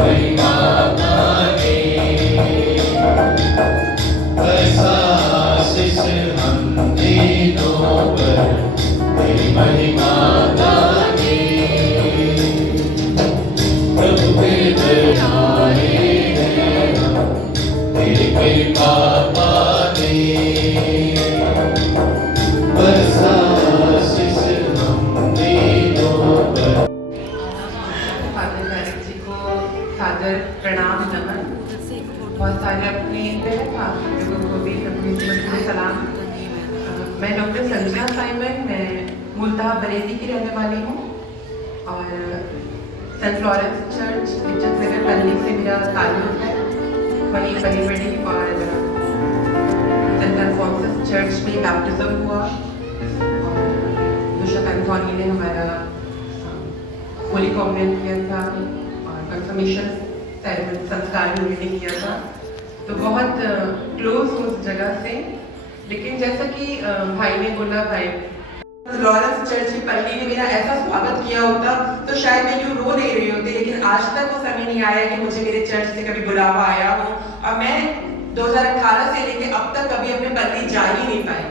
महिमा गाने, ऐसा आशीष हम तीनों पर तेरी महिमा गाने। प्रभु के दर आए हैं हम तेरी कृपा पाने, ऐसा आशीष हम तीनों पर। फादर डायरेक्ट जी को सादर प्रणाम नमन। बहुत सारे अपने लोगों को भी अपनी में सलाम। मैं डॉक्टर संजना साइमन, मैं मूलतः बरेली की रहने वाली हूँ और सेंट फ्लोरेंस चर्च इज्जत नगर पल्ली से मेरा ताल्लुक है। वहीं पली बड़ी और सेंट अल्फोंसस चर्च में बैप्टिज्म हुआ और बिशप एंथोनी ने हमारा होली कॉम्युनियन किया था और कंफर्मेशन सेरेमनी संस्कार भी उन्होंने किया था, तो बहुत क्लोज उस जगह से। लेकिन जैसा कि भाई ने बोला, भाई लॉरेंस चर्च की पल्ली ने मेरा ऐसा स्वागत किया होता तो शायद मैं यूँ रो नहीं रही होती, लेकिन आज तक वो समय नहीं आया कि मुझे मेरे चर्च से कभी बुलावा आया हो और मैं 2018 से लेकर अब तक कभी अपने पल्ली जा ही नहीं पाई।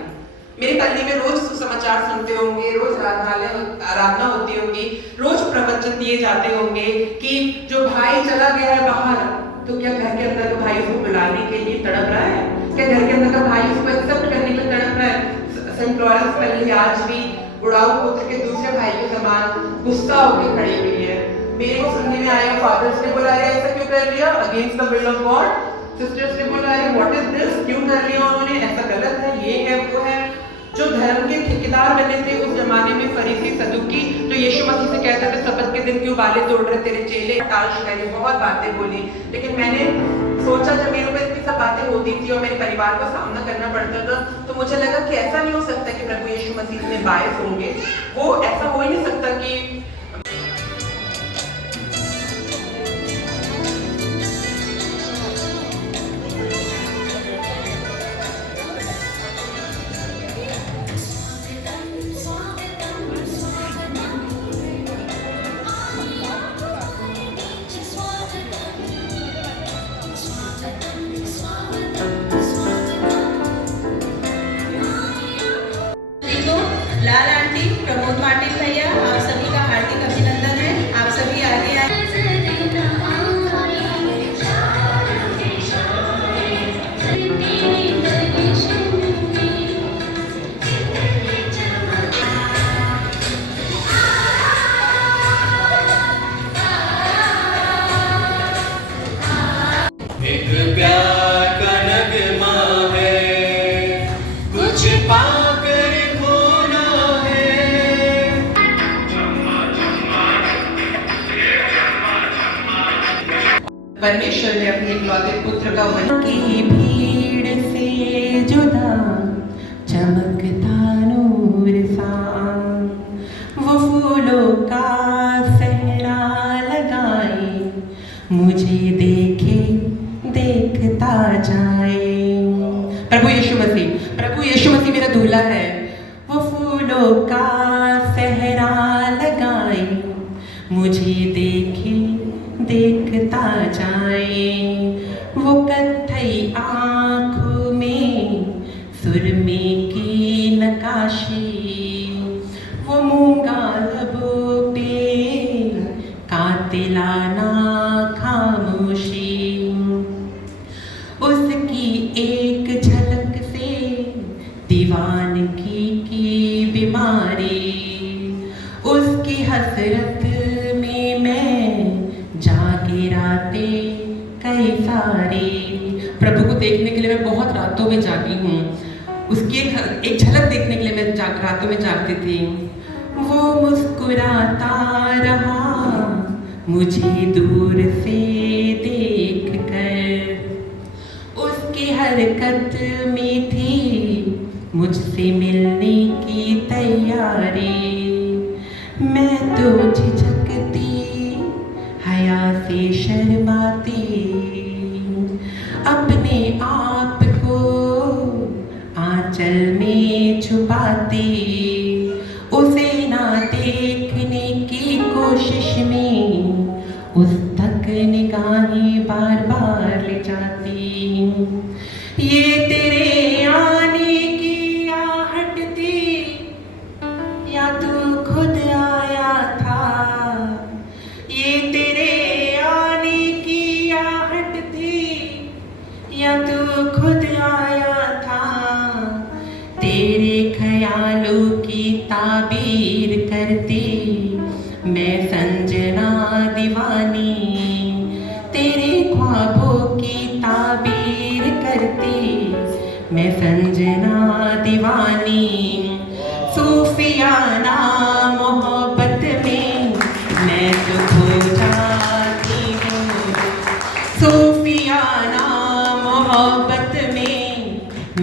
मेरी पल्ली में रोज सुसमाचार सुनते होंगे, रोज आराधना होती होगी, रोज प्रवचन दिए जाते होंगे कि जो भाई चला गया है बाहर, तो क्या घर के अंदर का भाई उसको बुलाने के लिए तड़प रहा है? क्या घर के अंदर का भाई उसको एक्सेप्ट करने के लिए तड़प रहा है? सेंट फ्लोरेंस पल्ली आज भी उड़ाऊ पुत्र के दूसरे भाई के समान गुस्सा होकर खड़ी हुई है। मेरे को सुनने में आया, फादर्स ने बोला ऐसा क्यों कर लिया, against the will of God. Sisters ने बोला व्हाट इज दिस, क्यों कर लिया उन्होंने, ऐसा गलत है, ये है वो है। जो धर्म के ठेकेदार बने थे उस जमाने में फरीसी सदुकी, जो यीशु मसीह से कहते थे सबत के दिन क्यों बालें तोड़ रहे तेरे चेले, टाल मैंने बहुत बातें बोली। लेकिन मैंने सोचा जब मेरे ऊपर इतनी सब बातें होती थी और मेरे परिवार को सामना करना पड़ता था, तो मुझे लगा कि ऐसा नहीं हो सकता कि प्रभु यीशु मसीह में बायस होंगे। वो ऐसा हो ही नहीं सकता कि लाल आंटी, प्रमोद मार्टिन भैया, आप सभी का हार्दिक अभिनंदन है। आप सभी आगे आए। एक प्यार का नगमा है, कुछ पाकर खोना है। परमेश्वर ने अपने इकलौते पुत्र का वचन की भीड़ से जुदा चमकता नूर सा, वो फूलों का सहरा लगाए, मुझे देखे देखता जाए। प्रभु यीशु मसीह मेरा दूल्हा है। वो फूलों का सहरा लगाए, मुझे देखे देखता जाए। वो कत्थई आँखों में सुरमे की नकाशी, वो मूंगा लबों पे कातिलाना खामोशी। उसकी एक झलक से दीवानगी की बीमारी, उसकी हसरत में मैं जागे रातें कई सारी। प्रभु को देखने के लिए मैं बहुत रातों में जागी हूँ, उसकी एक झलक देखने के लिए मैं रातों में जागती थी। वो मुस्कुराता रहा मुझे दूर से देख कर, उसकी हरकत में थी मुझसे मिलने की तैयारी। मैं तो झिझकती, हया से शर्माती, अपने आप को आंचल में छुपाती, उसे ना देखने की कोशिश में उस तक निगाह ताबीर करती, मैं संजना दीवानी तेरे ख्वाबों की ताबीर करती, मैं संजना दीवानी। सूफियाना मोहब्बत में मैं तो खो जाती हूँ, सूफियाना मोहब्बत में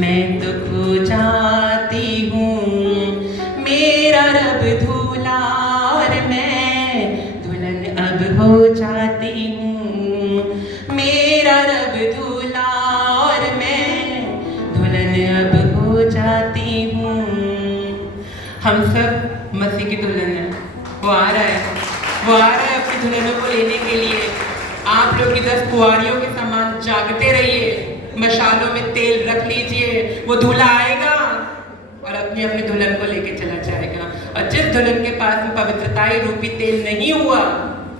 मैं तो खो जाती हूँ। मेरा रब दूल्हा और मैं दुल्हन अब हो जाती हूँ, मेरा रब दूल्हा और मैं दुल्हन अब हो जाती हूँ। हम सब मसीह की दुल्हन है, वो आ रहा है, वो आ रहा है अपनी दुल्हनों को लेने के लिए। आप लोग 10 कुंवारियों के समान जागते रहिए, मशालों में तेल रख लीजिए, वो दूल्हा आएगा और अपनी अपनी दुल्हन को लेके चला जाएगा। और जिस दुल्हन के पास में पवित्रताई रूपी तेल नहीं हुआ,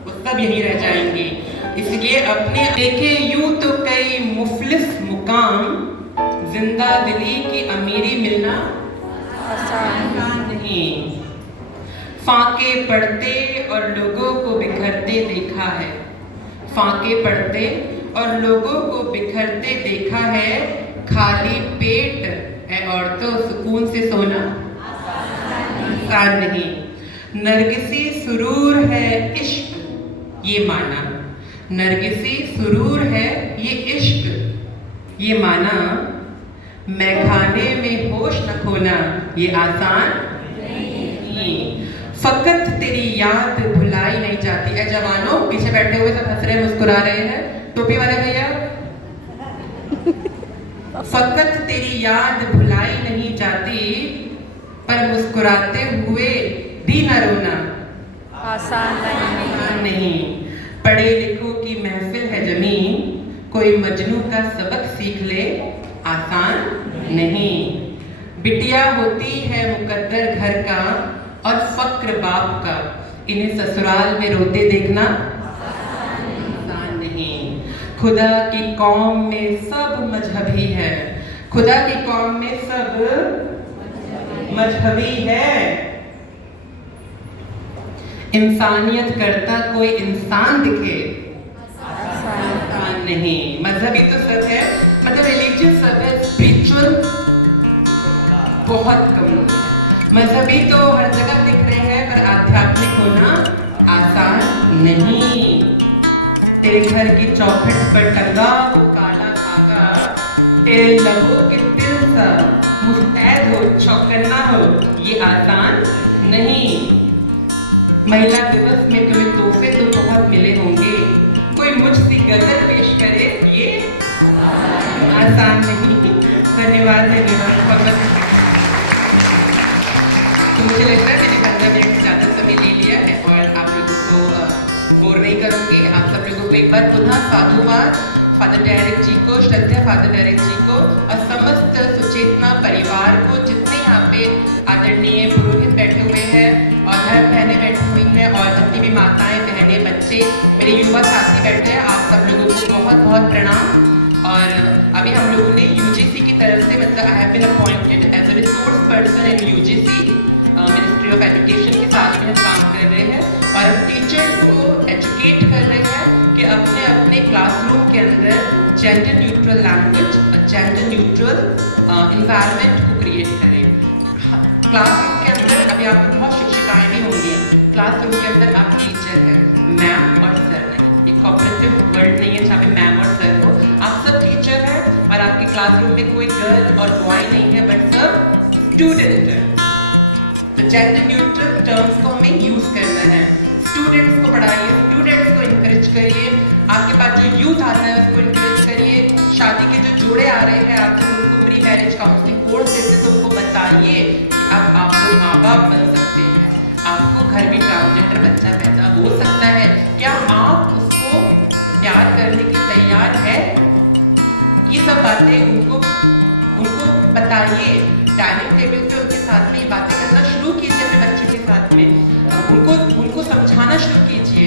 वो सब यहीं रह जाएंगे। इसलिए अपने देखे यूं तो कई मुफलिस मुकाम, जिंदा दिली की अमीरी मिलना आसान नहीं। फाके पड़ते और लोगों को बिखरते देखा है, फाके पड़ते और लोगों को बिखरते देखा है। खाली पेट है औरतों सुकून से सोना आसान नहीं। नरगिसी सुरूर है इश्क ये माना, नरगिसी सुरूर है ये इश्क ये माना। मैं खाने में होश न खोना ये आसान नहीं। फकत तेरी याद भुलाई नहीं जाती। ऐ जवानों, पीछे बैठे हुए सब हंस रहे मुस्कुरा रहे हैं, टोपी वाले भैया। फकत तेरी याद भुलाई नहीं जाती, पर मुस्कुराते हुए भी न रोना आसान नहीं। पढ़े लिखों की महफिल है जमी, कोई मजनू का सबक सीख ले आसान नहीं। बिटिया होती है मुकद्दर घर का और फक्र बाप का, इन्हें ससुराल में रोते देखना आसान नहीं। खुदा की कौम में सब मजहबी है, खुदा की कौम में सब मजहबी है। इंसानियत करता कोई इंसान दिखे आसान नहीं। मजहबी तो सब है, मतलब रिलीजियस सब है, स्पिरिचुअल बहुत कम लोग हैं। मजहबी तो हर जगह दिख रहे हैं, पर आध्यात्मिक होना आसान नहीं। तेरे घर की चौखट पर टंगा वो काला धागा, तेरे लबों के तिल सा मुस्तैद हो चौकन्ना हो ये आसान नहीं। महिला दिवस में तुम्हें तोहफे तो बहुत मिले होंगे, कोई मुझसे गजल पेश करे ये आसान नहीं। धन्यवाद धन्यवाद। तो मुझे लगता है मैंने 15 मिनट से ज़्यादा समय ले लिया है और आप लोगों को बोर नहीं करूँगी। आप सब लोगों को एक बार पुनः साधुवाद फादर डेरिक जी को, श्रद्धा फादर डेरिक जी को और समस्त सुचेतना परिवार को, जितने यहाँ पे आदरणीय पुरोहित बैठे हुए हैं और धर्म बहनें बैठी हुई हैं और जितनी भी माताएं बहनें बच्चे मेरे युवा साथी बैठे हैं, आप सब लोगों को बहुत बहुत प्रणाम। और अभी हम लोगों ने यूजीसी की तरफ से, मतलब I have been appointed as a resource person in UGC, ministry of education के साथ में हम काम कर रहे हैं और हम टीचर्स को एजुकेट कर रहे हैं कि अपने अपने क्लासरूम के अंदर जेंडर न्यूट्रल लैंग्वेज और जेंडर न्यूट्रल इन्वायरमेंट को क्रिएट करें। क्लासरूम के अंदर अभी आपको बहुत शिक्षिकाएं भी होंगी, क्लासरूम के अंदर आप टीचर हैं, मैम और सर नहीं, एक कोऑपरेटिव वर्ड नहीं है जहाँ पे मैम और सर हो। आप सब टीचर हैं और आपके क्लासरूम में कोई गर्ल और बॉय नहीं है, बट सब स्टूडेंट है। तो जेंडर न्यूट्रल टर्म्स को हमें यूज करना है। स्टूडेंट्स को पढ़ाइए, स्टूडेंट्स को इनकरेज करिए, आपके पास जो यूथ आता है उसको इनकरेज करिए। शादी के जो जोड़े आ रहे हैं आप जब उनको प्री मैरिज काउंसलिंग कोर्स देते तो उनको बताइए कि अब आप लोग माँ बाप बन सकते हैं, आपको घर में ट्रांसजेंडर बच्चा पैदा हो सकता है, क्या आप उसको प्यार करने के तैयार है? ये सब बातें उनको बताइए। डाइनिंग टेबल पे उनके साथ में बातें करना शुरू कीजिए अपने बच्चे के साथ में, उनको समझाना शुरू कीजिए।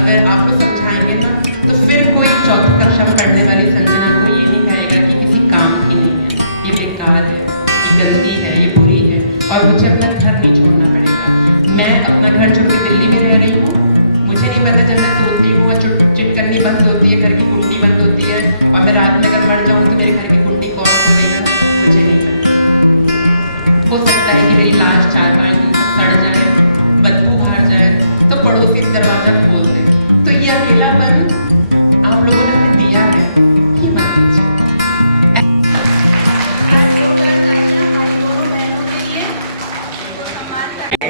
अगर आप लोग समझाएंगे ना तो फिर कोई चौथी कक्षा में पढ़ने वाली संजना को ये नहीं कहेगा कि किसी काम की नहीं है, ये बेकार है, ये गंदी है, ये बुरी है और मुझे अपना घर नहीं छोड़ना पड़ेगा। मैं अपना घर छोड़ के दिल्ली में रह रही हूँ। मुझे नहीं पता जब मैं सोती हूँ और चिटकनी बंद होती है, घर की कुंडी बंद होती है, और मैं रात में अगर मर जाऊँ तो मेरे घर की कुंडी कौन खोलेगा, मुझे नहीं पता। हो सकता है कि मेरी लाश 4-5 दिन तक सड़ जाए, बदबू बाहर जाए, तो पड़ोसी दरवाजा खोल दे। तो ये अकेलापन आप लोगों ने हमें दिया है, ये मत दीजिए।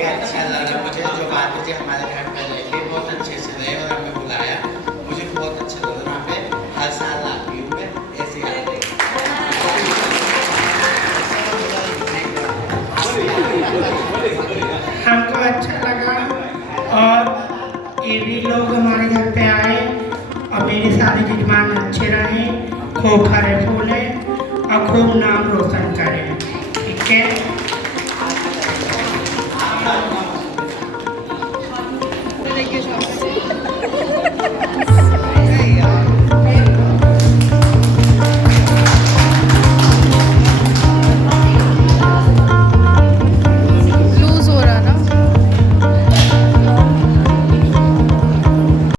अच्छा लगा मुझे जो बात जी हमारे घर पर रही बहुत अच्छे से रहे और हमें बुलाया, मुझे बहुत अच्छा लगा। वहाँ पे हर साल आती हूँ मैं, ऐसे हमको अच्छा लगा और ये भी लोग हमारे घर पे आए और मेरे सारे जजमान अच्छे रहे, खूब फले फूले